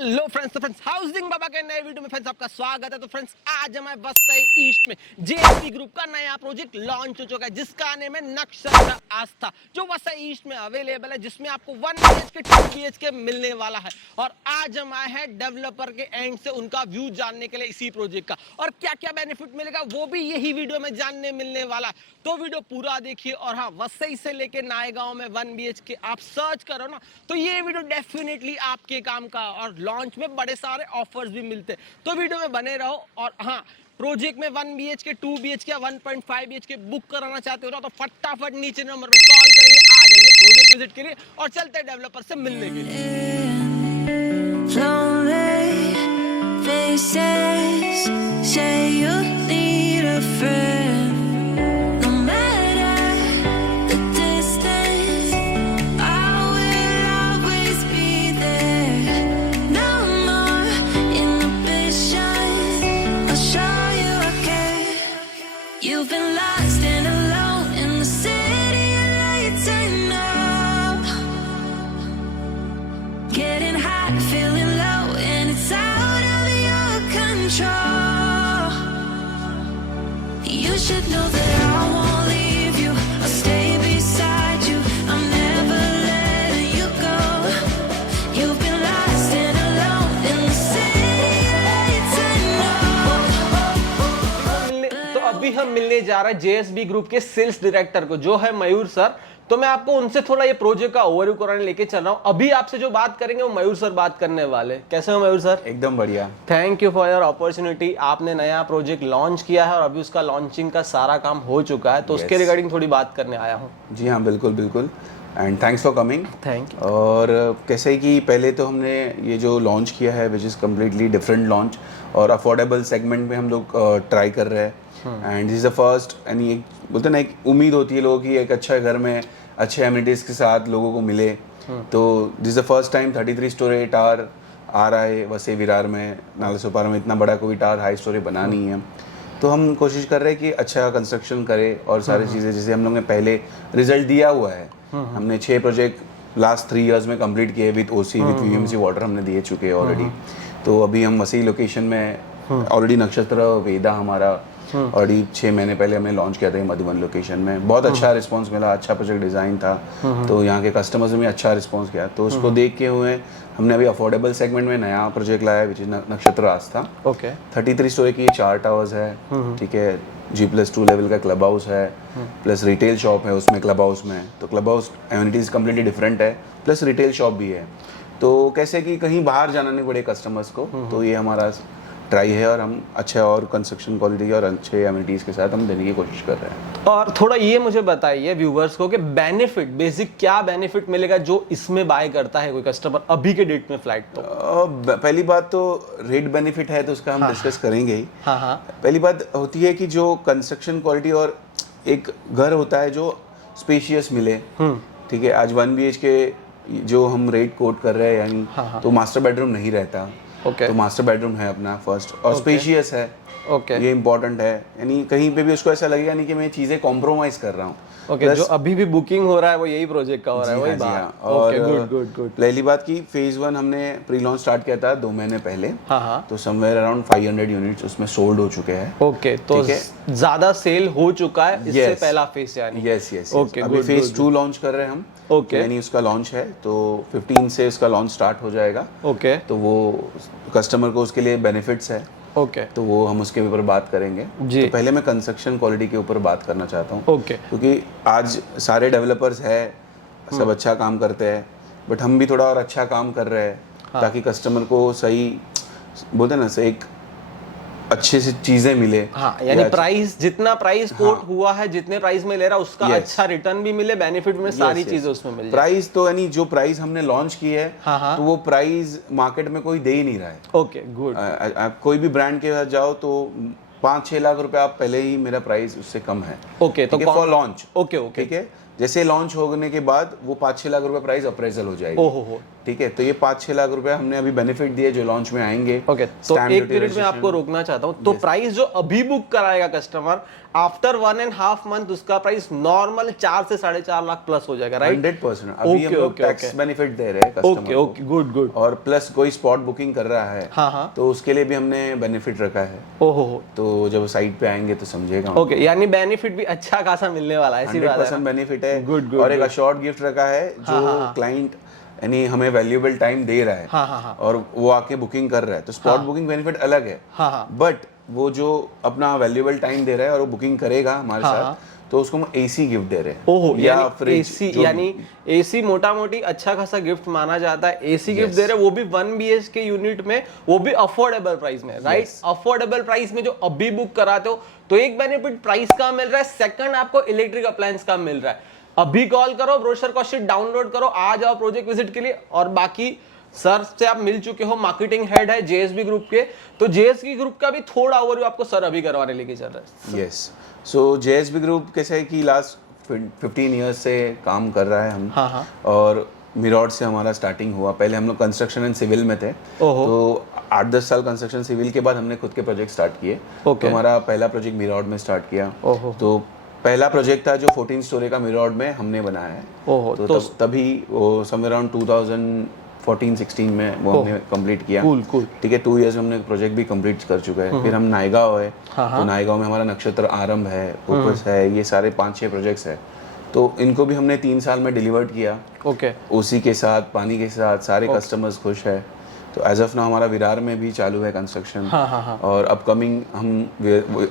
Hello friends, तो friends housing बाबा के नए वीडियो में फ्रेंड्स आपका स्वागत है। तो फ्रेंड्स आज हमारे वसई ईस्ट में जेएसबी ग्रुप का नया प्रोजेक्ट लॉन्च हो चुका है जिसका नेम है नक्षत्र आस्था, जो वसई ईस्ट में अवेलेबल है, जिसमें आपको 1 BHK 2 BHK मिलने वाला है। और आज हम आए हैं डेवलपर के एंड से उनका व्यू जानने के लिए इसी प्रोजेक्ट का, और क्या क्या बेनिफिट मिलेगा वो भी यही वीडियो में जानने मिलने वाला है। तो वीडियो पूरा देखिए। और हाँ, वसई से लेके नायगांव में 1 BHK आप सर्च करो ना, तो ये वीडियो डेफिनेटली आपके काम का। और लॉन्च में बड़े सारे ऑफर्स भी मिलते हैं, तो वीडियो में बने रहो। और हाँ, प्रोजेक्ट में 1 BHK 2 BHK 1.5 BHK बुक कराना चाहते हो ना, तो फटाफट नीचे नंबर पे कॉल करेंगे, आ जाएंगे प्रोजेक्ट विजिट के लिए और चलते हैं डेवलपर से मिलने के लिए। You've been lost and alone in the city of lights, I know. Getting high, feeling low, and it's out of your control. You should know that I won't leave you. I'll stay beside you. I'm never letting you go. You've been lost and alone in the city of lights, I know. तो अभी हम मिलने जा रहे हैं JSB group के sales director को, जो है मयूर सर। तो मैं आपको उनसे थोड़ा ये प्रोजेक्ट का ओवरव्यू कराने लेके चल रहा हूँ। अभी आपसे जो बात करेंगे वो मयूर सर बात करने वाले। कैसे हो मयूर सर? एकदम बढ़िया। Thank you for your opportunity. आपने नया प्रोजेक्ट लॉन्च किया है और अभी उसका लॉन्चिंग का सारा काम हो चुका है, तो उसके रिगार्डिंग थोड़ी बात करने आया हूँ। जी हाँ, बिल्कुल बिल्कुल, and thanks for coming. Thank you. और कैसे कि पहले तो हमने ये जो लॉन्च किया है which is completely different launch, और अफोर्डेबल सेगमेंट में हम लोग ट्राई कर रहे हैं। And this is the first, यानी एक बोलते हैं ना, एक उम्मीद होती है लोगों की एक अच्छे घर में अच्छे एमिनिटीज़ के साथ लोगों को मिले। तो this is the first time 33 story tower आ रहा है वसई विरार में। नालासोपारा में इतना बड़ा कोई टावर हाई स्टोरी बना नहीं है, तो हम कोशिश कर रहे हैं कि अच्छा कंस्ट्रक्शन करें और सारी चीज़ें जैसे हम लोग ने पहले रिजल्ट दिया हुआ है। हमने 6 प्रोजेक्ट लास्ट 3 इयर्स में कंप्लीट किए with OC with VMC water हमने दिए चुके हैं ऑलरेडी। तो अभी हम वसई लोकेशन में ऑलरेडी नक्षत्र वेदा हमारा ऑलरेडी 6 महीने पहले हमने लॉन्च किया था मधुबन लोकेशन में। बहुत अच्छा रिस्पांस मिला, अच्छा प्रोजेक्ट डिज़ाइन था, तो यहाँ के कस्टमर्स ने भी अच्छा रिस्पांस किया। तो उसको देख के हुए हमने अभी अफोर्डेबल सेगमेंट में नया प्रोजेक्ट लाया विच इज नक्षत्र आस्था। ओके। 33 स्टोरी की 4 टावर्स है, ठीक है। G+2 लेवल का क्लब हाउस है, प्लस रिटेल शॉप है उसमें क्लब हाउस में। तो club house amenities completely different है, प्लस रिटेल शॉप भी है। तो कैसे कि कहीं बाहर जाना नहीं पड़े कस्टमर्स को, तो ये हमारा ट्राई है और हम अच्छे और कंस्ट्रक्शन क्वालिटी और अच्छे एमिनिटीज़ के साथ हम देने की कोशिश कर रहे हैं। और थोड़ा ये मुझे बताइए व्यूवर्स को कि बेनिफिट, बेसिक क्या बेनिफिट मिलेगा जो इसमें बाय करता है कोई कस्टमर अभी के डेट में फ्लैट? तो पहली बात तो रेट बेनिफिट है, तो उसका हम डिस्कस करेंगे ही। हाँ। पहली बात होती है कि जो कंस्ट्रक्शन क्वालिटी और एक घर होता है जो स्पेशियस मिले, ठीक है। आज 1 BHK जो हम रेट कोट कर रहे हैं, यानी तो मास्टर बेडरूम नहीं रहता। तो मास्टर बेडरूम है अपना फर्स्ट, और स्पेशियस है। ये इंपॉर्टेंट है, यानी कहीं पे भी उसको ऐसा लगेगा नहीं कि मैं चीज़ें कॉम्प्रोमाइज कर रहा हूँ। जो अभी भी बुकिंग हो रहा है वो यही प्रोजेक्ट का हो रहा है, वही बात। और गुड। पहली बात की फेज 1 हमने प्री लॉन्च स्टार्ट किया था 2 महीने पहले। तो समवेयर अराउंड 500 यूनिट्स उसमें सोल्ड हो चुके हैं। ओके, तो ज्यादा सेल हो चुका है इससे पहला फेज, यानी यस। अभी फेज 2 लॉन्च कर रहे हैं हम। ओके, यानी उसका लॉन्च है, तो 15 से उसका लॉन्च स्टार्ट हो जाएगा। ओके, तो वो कस्टमर को उसके लिए बेनिफिट्स है। ओके, तो वो हम उसके ऊपर बात करेंगे जी। तो पहले मैं कंस्ट्रक्शन क्वालिटी के ऊपर बात करना चाहता हूँ। ओके। क्योंकि आज सारे डेवलपर्स है, सब अच्छा काम करते हैं, बट हम भी थोड़ा और अच्छा काम कर रहे हैं ताकि कस्टमर को सही बोलते हैं ना, से एक अच्छे से चीजें मिले। यानी प्राइस, जितना प्राइस कोट हुआ है, जितने प्राइस में ले रहा उसका अच्छा रिटर्न भी मिले, बेनिफिट में सारी चीजें उसमें मिल जाए। प्राइस तो यानी जो प्राइस हमने लॉन्च की है, तो वो प्राइस मार्केट में कोई दे ही नहीं रहा है। Okay, good. आप कोई भी ब्रांड के साथ जाओ तो 5-6 लाख रुपए आप पहले ही, मेरा प्राइस उससे कम है। ओके, तो फॉर लॉन्च। ओके, ठीक है। जैसे लॉन्च होने के बाद वो 5-6 लाख रुपए प्राइस अप्रेजल हो जाएगी। ओहो, ठीक है, तो ये 5-6 लाख रुपए हमने अभी बेनिफिट दिए जो लॉन्च में आएंगे। ओके, तो Stamp एक duty मिनट में registration। आपको रोकना चाहता हूँ। तो प्राइस जो अभी बुक कराएगा कस्टमर आफ्टर 1.5 मंथ, उसका प्राइस नॉर्मल 4 से 4.5 लाख प्लस हो जाएगा, राइट? 100%। अभी हम लोग टैक्स बेनिफिट दे रहे हैं okay customer okay, good good. और प्लस कोई स्पॉट बुकिंग कर रहा है हाँ हाँ, तो उसके लिए भी हमने बेनिफिट रखा है। ओहो, तो जब साइट पे आएंगे तो समझेगा। ओके, यानी बेनिफिट भी अच्छा खासा मिलने वाला है, ऐसी बात है 100% बेनिफिट है। Good, good, और एक good। अशोर्ड गिफ्ट रखा है जो क्लाइंट यानी हमें वैल्यूएबल टाइम दे रहा है। हाँ हाँ हाँ, और वो आके बुकिंग कर रहा है तो स्पॉट बुकिंग बेनिफिट अलग है। हाँ हाँ, बट वो जो अपना वैल्यूएबल टाइम दे रहा है और वो बुकिंग करेगा हमारे साथ, तो उसको हम एसी गिफ्ट दे रहे हैं। ओहो, या यानी फ्रिज, एसी, जो यानी एसी मोटा मोटी अच्छा खासा गिफ्ट माना जाता है। एसी गिफ्ट दे रहे हैं, वो भी 1 BHK यूनिट में, वो भी अफोर्डेबल प्राइस में, राइट? अफोर्डेबल प्राइस में जो अभी बुक कराते हो तो एक बेनिफिट प्राइस का मिल रहा है, सेकंड आपको इलेक्ट्रिक अप्लायंस का मिल रहा है। अभी कॉल करो, ब्रोशर का शीट डाउनलोड करो, आ जाओ प्रोजेक्ट विजिट के लिए। और बाकी सर से आप मिल चुके हो, मार्केटिंग हेड है जेएसबी ग्रुप के, तो जेएसबी ग्रुप का भी थोड़ा ओवरव्यू आपको सर अभी करवाने लेके चल रहा है। यस, सो जेएसबी ग्रुप कैसे है कि लास्ट 15 ईयर्स से काम कर रहा है हम। हाँ हाँ, और मिरॉड से हमारा स्टार्टिंग हुआ। पहले हम लोग कंस्ट्रक्शन एंड सिविल में थे, ओहो, तो 8-10 साल कंस्ट्रक्शन सिविल के बाद हमने खुद के प्रोजेक्ट स्टार्ट किए। ओके। तो हमारा पहला प्रोजेक्ट मिरॉड में स्टार्ट किया। ओहो, तो पहला प्रोजेक्ट था जो 14 स्टोरी का मिरॉड में हमने बनाया है। ओहो, तो तभी वो समवेयर अराउंड 2014-16 में वो हमने कंप्लीट किया। कूल कूल, ठीक है, 2 इयर्स में हमने प्रोजेक्ट भी कंप्लीट कर चुका है। फिर हम नायगांव है, तो नायगांव में हमारा नक्षत्र आरंभ है, ओपस है, ये सारे 5-6 प्रोजेक्ट्स है। तो इनको भी हमने 3 साल में डिलीवर्ड किया। ओके, उसी के साथ, पानी के साथ, सारे कस्टमर्स खुश है। तो एज ऑफ नाउ हमारा विरार में भी चालू है कंस्ट्रक्शन। हाँ हाँ हाँ, और अपकमिंग हम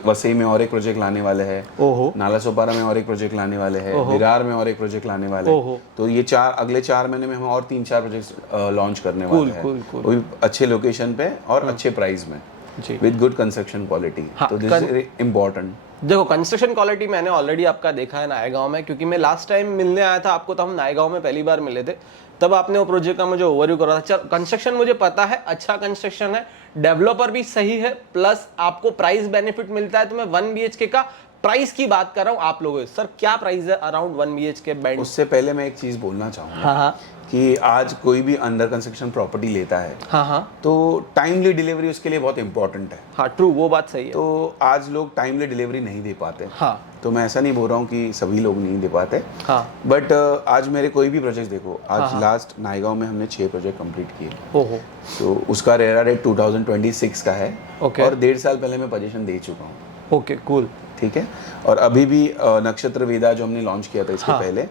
वसई में और एक प्रोजेक्ट लाने वाले हैं, ओहो, नालासोपारा में और एक प्रोजेक्ट लाने वाले हैं, विरार में और एक प्रोजेक्ट लाने वाले ओहो। हैं। तो ये अगले 4 महीने में हम और 3-4 प्रोजेक्ट्स लॉन्च करने वाले हैं। कूल कूल, वो भी अच्छे लोकेशन पे और अच्छे प्राइस में, जी। With good construction quality. हाँ, तो दिस इज इम्पोर्टेंट। देखो कंस्ट्रक्शन क्वालिटी मैंने ऑलरेडी आपका देखा है नायगांव में, क्योंकि मैं लास्ट टाइम मिलने आया था आपको, तो हम नायगांव में पहली बार मिले थे, तब आपने वो प्रोजेक्ट का मुझे ओवरव्यू करा था। चल, कंस्ट्रक्शन मुझे पता है, अच्छा कंस्ट्रक्शन है, डेवलपर भी सही है, प्लस आपको प्राइस बेनिफिट मिलता है। तो मैं 1 BHK का प्राइस की बात कर रहा हूँ आप लोगों से। सर क्या प्राइस है अराउंड 1 BHK बैंड? उससे पहले मैं एक चीज बोलना चाहूँगा हाँ हाँ कि आज कोई भी अंडर कंस्ट्रक्शन प्रॉपर्टी लेता है, हाँ हाँ तो टाइमली डिलीवरी उसके लिए बहुत इंपॉर्टेंट है। हाँ, ट्रू, वो बात सही है। तो आज लोग टाइमली डिलीवरी नहीं दे पाते। हाँ तो मैं ऐसा नहीं बोल रहा हूँ कि सभी लोग नहीं दे पाते, हाँ, बट आज मेरे कोई भी प्रोजेक्ट देखो, आज लास्ट नायगांव में हमने 6 प्रोजेक्ट कंप्लीट किए। ओहो, तो उसका रेरा रेट 2026 का है। ओके। और 1.5 साल पहले मैं पोजीशन दे चुका हूँ। ओके, कूल, ठीक है। और अभी भी नक्षत्र वेदा जो हमने लॉन्च किया था इसके पहले,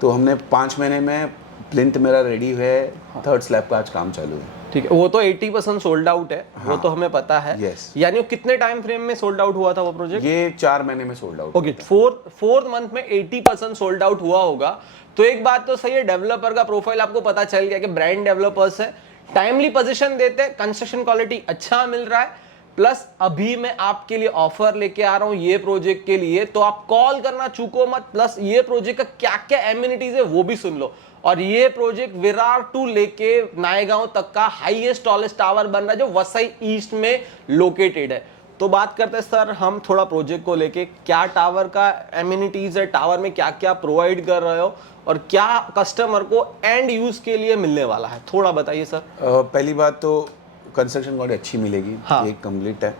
तो हमने 5 महीने में प्लिंथ मेरा रेडी है, 3rd स्लैब का आज काम चालू है। ठीक है। वो तो 80% सोल्ड आउट है, वो तो हमें पता है। Yes। यानी वो कितने टाइम फ्रेम में सोल्ड आउट हुआ था वो प्रोजेक्ट? ये 4 महीने में sold out. Okay, fourth month में 80% सोल्ड आउट हुआ होगा। तो एक बात तो सही है, डेवलपर का प्रोफाइल आपको पता चल गया कि ब्रांड डेवलपर्स है, टाइमली पोजीशन देते हैं, कंस्ट्रक्शन क्वालिटी अच्छा मिल रहा है। प्लस अभी मैं आपके लिए ऑफर लेके आ रहा हूं ये प्रोजेक्ट के लिए, तो आप कॉल करना चूको मत। प्लस ये प्रोजेक्ट का क्या क्या एमिनिटीज है वो भी सुन लो। और ये प्रोजेक्ट विरार टू लेके नायगांव तक का हाईएस्ट टॉलेस्ट टावर बन रहा है, जो वसई ईस्ट में लोकेटेड है। तो बात करते हैं सर हम थोड़ा प्रोजेक्ट को लेके, क्या टावर का एमिनिटीज है, टावर में क्या क्या प्रोवाइड कर रहे हो, और क्या कस्टमर को एंड यूज के लिए मिलने वाला है, थोड़ा बताइए सर। पहली बात तो कंस्ट्रक्शन क्वालिटी अच्छी मिलेगी। हाँ। एक कंप्लीट है,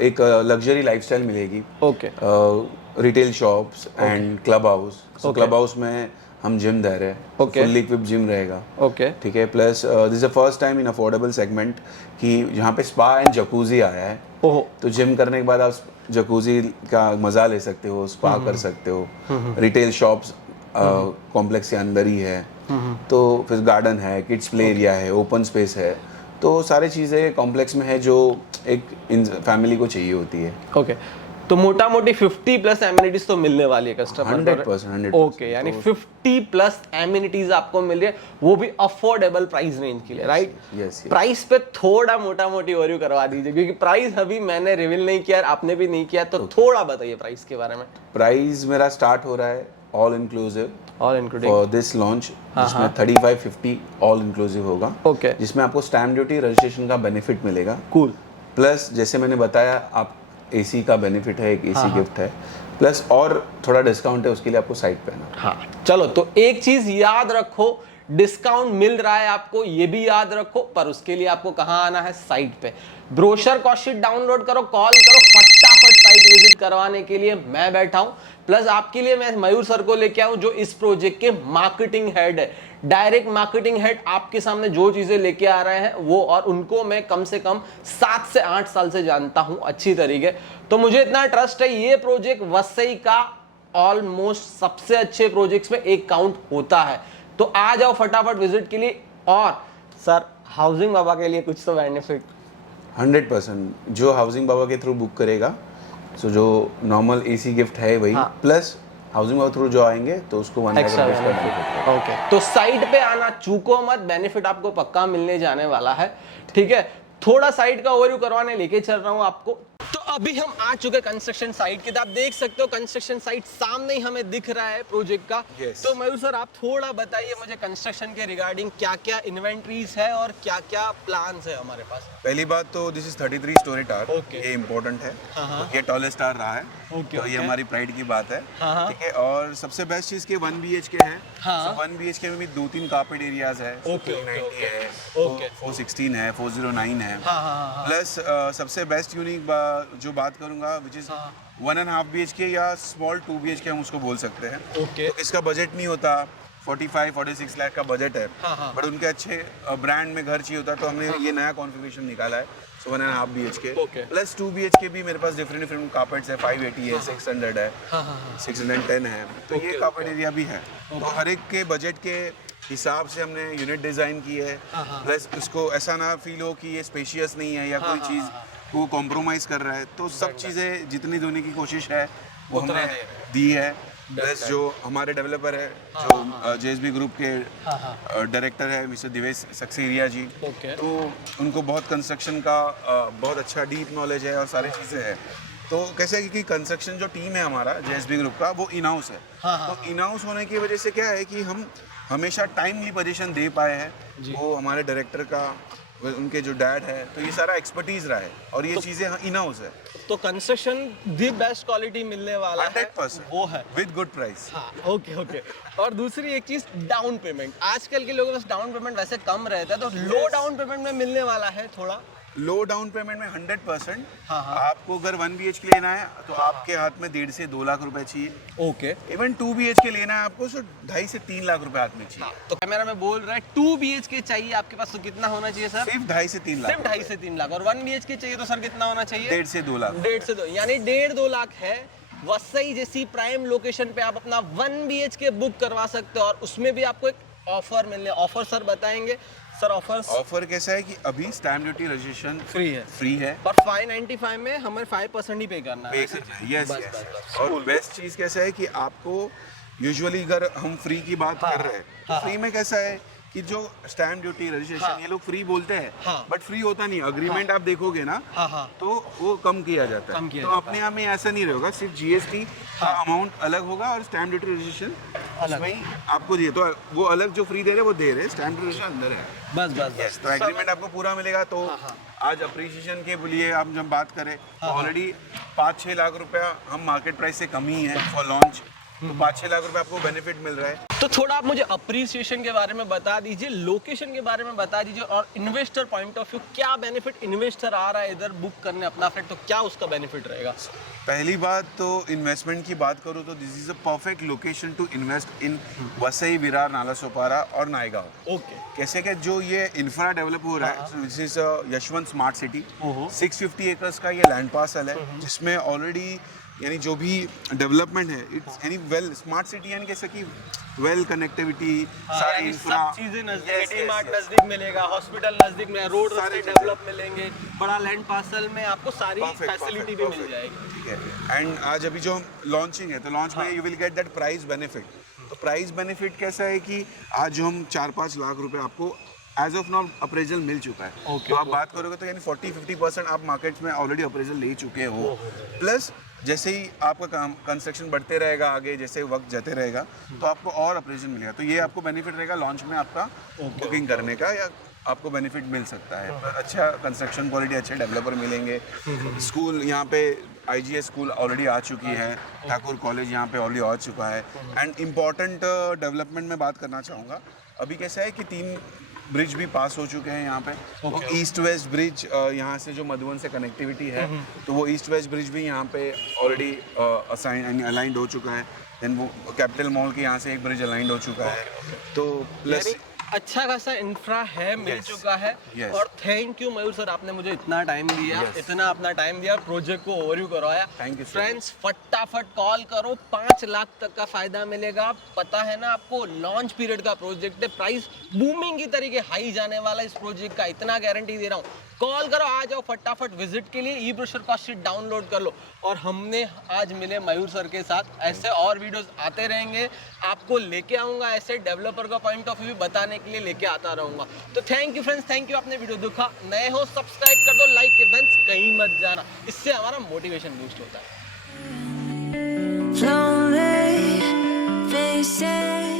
एक लग्जरी लाइफस्टाइल मिलेगी। Okay, retail shops and club house. Club house में हम जिम दे रहे हैं, Okay। फुल्ली इक्विप्ड जिम रहेगा। ओके, ठीक है। Plus this is the first time in affordable segment कि जहाँ पे स्पा एंड जकूजी आया है। ओहो, तो जिम करने के बाद आप जकूजी का मजा ले सकते हो, स्पा कर सकते हो। रिटेल शॉप्स कॉम्प्लेक्स के अंदर ही है। तो फिर गार्डन है, किड्स प्ले एरिया है, ओपन स्पेस है। तो सारी चीज़ें कॉम्प्लेक्स में है जो एक फैमिली को चाहिए होती है। ओके। तो मोटा मोटी 50+ एमिनिटीज तो मिलने वाली है कस्टमर 100%। ओके, यानी 50+ एमिनिटीज आपको मिल रही है, वो भी अफोर्डेबल प्राइस रेंज के लिए, राइट? यस। प्राइस पे थोड़ा मोटा मोटी ओवरव्यू करवा दीजिए, क्योंकि प्राइस अभी मैंने रिवील नहीं किया, आपने भी नहीं किया, तो थोड़ा बताइए प्राइस के बारे में। प्राइस मेरा स्टार्ट हो रहा है all inclusive all including, for this launch, जिसमें 35-50 ऑल इंक्लूसिव होगा। ओके, जिसमें आपको स्टैम्प ड्यूटी रजिस्ट्रेशन का बेनिफिट मिलेगा। कूल। प्लस जैसे मैंने बताया, आप एसी का बेनिफिट है, एक एसी गिफ्ट है, प्लस और थोड़ा डिस्काउंट है, उसके लिए आपको साइट पे आना। हाँ, चलो, तो एक चीज याद रखो, डिस्काउंट मिल रहा है आपको, ये भी याद रखो। पर उसके लिए आपको कहाँ आना है, साइट पे। ब्रोशर कॉस्ट शीट डाउनलोड करो, कॉल करो, फटाफट साइट विजिट करवाने के लिए मैं बैठा हूं। प्लस आपके लिए मैं मयूर सर को लेके आऊं जो इस प्रोजेक्ट के मार्केटिंग हेड है, डायरेक्ट मार्केटिंग हेड। आपके सामने जो चीजें लेके आ रहे हैं वो, और उनको मैं कम से कम 7 से 8 साल से जानता हूं अच्छी तरीके। तो मुझे इतना ट्रस्ट है, ये प्रोजेक्ट वसई का ऑलमोस्ट सबसे अच्छे प्रोजेक्ट्स में एक काउंट होता है। तो आ जाओ फटाफट विजिट के लिए। और सर हाउसिंग बाबा के लिए कुछ तो बेनिफिट 100% जो हाउसिंग बाबा के थ्रू बुक करेगा, सो जो नॉर्मल एसी गिफ्ट है वही, प्लस हाउसिंग बाबा थ्रू जो आएंगे तो उसको 1 एक्स्ट्रा बेनिफिट। ओके, तो साइट पे आना चूको मत, बेनिफिट आपको पक्का मिलने जाने वाला है। ठीक है, थोड़ा साइट का ओवरव्यू करवाने लेके चल रहा हूं आपको। तो अभी हम आ चुके कंस्ट्रक्शन साइट की, तो आप देख सकते हो कंस्ट्रक्शन साइट सामने ही हमें दिख रहा है प्रोजेक्ट का। Yes. तो मयूर सर आप थोड़ा बताइए मुझे कंस्ट्रक्शन के रिगार्डिंग क्या क्या इन्वेंट्रीज है और क्या क्या प्लान्स है हमारे पास। पहली बात तो this is 33 story tower, Okay. ये इम्पोर्टेंट है। हाँ। ये टॉलेस्ट टावर रहा है, Okay, तो ये okay. हमारी प्राइड की बात है। हाँ। ठीक है, और सबसे बेस्ट चीज के 1 BHK है। हाँ। So 1 BHK में भी 2-3 कार्पेट एरियाज है। Okay, 390 है, Okay. 416 है, 409 है। हाँ। प्लस सबसे बेस्ट यूनिक जो बात करूंगा विच इज 1.5 BHK या स्मॉल 2 BHK हम उसको बोल सकते हैं। Okay. तो इसका बजट नहीं होता, 45-46 लाख का बजट है, हाँ। बट उनके अच्छे ब्रांड में घर चाहिए होता है, तो हमने ये नया कॉन्फ़िगरेशन निकाला है। सो 1.5 BHK Okay. प्लस 2 BHK भी मेरे पास डिफरेंट कार्पेट्स है। 580 है, 600 है, 610 है, तो ये कार्पेट एरिया भी है। तो हर एक के बजट के हिसाब से हमने यूनिट डिज़ाइन की है। प्लस उसको ऐसा ना फील हो कि ये स्पेशियस नहीं है या कोई चीज़ को कॉम्प्रोमाइज़ कर रहा है। तो सब चीज़ें जितनी देने की कोशिश है वो हमने दी है। प्लस जो हमारे डेवलपर है, जो JSB ग्रुप के डायरेक्टर है मिस्टर दिवेश सक्सेरिया जी, Okay. तो उनको बहुत कंस्ट्रक्शन का बहुत अच्छा डीप नॉलेज है और सारी चीज़ें हैं। तो कैसे है कि कंस्ट्रक्शन जो टीम है हमारा JSB ग्रुप का, वो इन हाउस है। तो इन हाउस होने की वजह से क्या है कि हम हमेशा टाइमली पोजीशन दे पाए हैं। वो हमारे डायरेक्टर का, उनके जो डैड है, तो ये सारा एक्सपर्टीज रहा है और ये चीज़ें इन हाउस है। तो कंस्ट्रक्शन दी बेस्ट क्वालिटी मिलने वाला है, 100% वो है विद गुड प्राइस। हाँ, ओके। और दूसरी एक चीज, डाउन पेमेंट। आजकल के लोगों के पास डाउन पेमेंट वैसे कम रहता है, तो लो डाउन पेमेंट में मिलने वाला है थोड़ा। लो डाउन पेमेंट में 100%। हाँ। आपको अगर 1 BHK लेना है तो आपके हाथ में 1.5 से 2 लाख रुपए चाहिए। ओके। इवन 2 BHK लेना है आपको तो 2.5 से 3 लाख रुपए हाथ में चाहिए। तो कैमरा में बोल रहा है 2 BHK चाहिए आपके पास, तो कितना होना चाहिए सर? सिर्फ 2.5 से 3 लाख। सिर्फ 2.5 से 3 लाख। और 1 BHK चाहिए तो सर कितना होना चाहिए? 1.5 से 2 लाख। 1.5 से 2, यानी 1.5-2 लाख है। वसई जैसी प्राइम लोकेशन पे आप अपना 1 BHK बुक करवा सकते हो, और उसमें भी आपको एक ऑफर मिलने। ऑफर सर बताएंगे सर? ऑफर कैसा है कि अभी स्टैम्प ड्यूटी रजिस्ट्रेशन फ्री है पर 595 में हमें 5% ही पे करना है। यस। और बेस्ट चीज कैसा है कि आपको यूजुअली अगर हम फ्री की बात कर रहे हैं, तो फ्री में कैसा है कि जो स्टैम्प ड्यूटी रजिस्ट्रेशन ये लोग फ्री बोलते हैं, बट फ्री होता नहीं। अग्रीमेंट आप देखोगे ना, तो वो कम किया जाता है। तो अपने यहाँ में ऐसा नहीं रहेगा, सिर्फ GST का अमाउंट अलग होगा और स्टैम्प ड्यूटी रजिस्ट्रेशन अलग आपको दिए। तो वो अलग जो फ्री दे रहे हैं वो दे रहे हैं, स्टैम्प ड्यूटी रजिस्ट्रेशन अंदर है। बस। तो एग्रीमेंट आपको पूरा मिलेगा। तो आज अप्रिसिएशन के लिए आप जब बात करें तो ऑलरेडी 5-6 लाख रुपया हम मार्केट प्राइस से कम ही है फॉर लॉन्च। तो 5-6 लाख रुपए आपको बेनिफिट मिल रहा है। तो थोड़ा आप मुझे अप्रिसिएशन के बारे में बता दीजिए, लोकेशन के बारे में बता दीजिए, और इन्वेस्टर पॉइंट ऑफ व्यू क्या बेनिफिट, इन्वेस्टर आ रहा है इधर बुक करने अपना फ्लैट, तो क्या उसका बेनिफिट रहेगा? पहली बात तो इन्वेस्टमेंट की बात करूँ तो this is a perfect location to invest in Vasai, Virar, Nalasopara और नायगांव। ओके। कैसे कि जो ये इंफ्रा डेवलप हो रहा है, this is Yashwant smart city. 650 acres का ये लैंड पार्सल है, जिसमें ऑलरेडी यानी जो भी डेवलपमेंट है, इट्स यानी वेल स्मार्ट सिटी, यानी कैसे कि वेल कनेक्टिविटी, सारी इंफ्रा, सब चीजें नजदीक, डी-मार्ट नजदीक मिलेगा, हॉस्पिटल नजदीक में, रोड रास्ते डेवलप मिलेंगे, बड़ा लैंड पार्सल में आपको सारी फैसिलिटी भी मिल जाएगी। ठीक है। एंड आज अभी जो लॉन्चिंग है, तो लॉन्च में you will get that price benefit. तो प्राइस बेनिफिट कैसा है कि आज जो हम 4-5 लाख रुपए आपको एज ऑफ नाउ अप्रेजल मिल चुका है। तो आप बात करोगे तो यानी 40-50% आप मार्केट में ऑलरेडी अप्रेजल ले चुके हो। प्लस जैसे ही आपका काम कंस्ट्रक्शन बढ़ते रहेगा आगे, जैसे वक्त जाते रहेगा, तो आपको और अप्रेजल मिलेगा। तो ये आपको बेनिफिट रहेगा लॉन्च में आपका बुकिंग करने का, या आपको बेनिफिट मिल सकता है। अच्छा कंस्ट्रक्शन क्वालिटी, अच्छे डेवलपर मिलेंगे। स्कूल यहाँ पे IGS स्कूल ऑलरेडी आ चुकी है, ठाकुर कॉलेज यहाँ पे ऑलरेडी आ चुका है। एंड इम्पॉर्टेंट डेवलपमेंट में बात करना चाहूँगा, अभी कैसा है कि 3 ब्रिज भी पास हो चुके हैं यहाँ पे। वो ईस्ट वेस्ट ब्रिज, यहाँ से जो मधुबन से कनेक्टिविटी है, तो वो ईस्ट वेस्ट ब्रिज भी यहाँ पे ऑलरेडी असाइन अलाइंड हो चुका है। देन वो कैपिटल मॉल के यहाँ से एक ब्रिज अलाइंड हो चुका है। तो प्लस अच्छा खासा इंफ्रा है, मिल Yes. चुका है। Yes. और थैंक यू मयूर सर, आपने मुझे इतना टाइम दिया, Yes. इतना अपना टाइम दिया, प्रोजेक्ट को ओवरव्यू करवाया। Thank you so फ्रेंड्स, फटाफट कॉल करो, 5 लाख तक का फायदा मिलेगा। पता है ना आपको, लॉन्च पीरियड का प्रोजेक्ट है, प्राइस बूमिंग की तरीके हाई जाने वाला इस प्रोजेक्ट का, इतना गारंटी दे रहा हूँ। कॉल करो, आ जाओ फटाफट विजिट के लिए, ई ब्रोशर का शीट डाउनलोड कर लो। और हमने आज मिले मयूर सर के साथ, ऐसे और वीडियोस आते रहेंगे, आपको लेके आऊंगा, ऐसे डेवलपर का पॉइंट ऑफ व्यू बताने के लिए लेके आता रहूंगा। तो thank you friends, thank you, आपने वीडियो देखा। नए हो सब्सक्राइब कर दो, लाइक के फ्रेंड्स कहीं मत जाना, इससे हमारा मोटिवेशन बूस्ट होता है। Lonely faces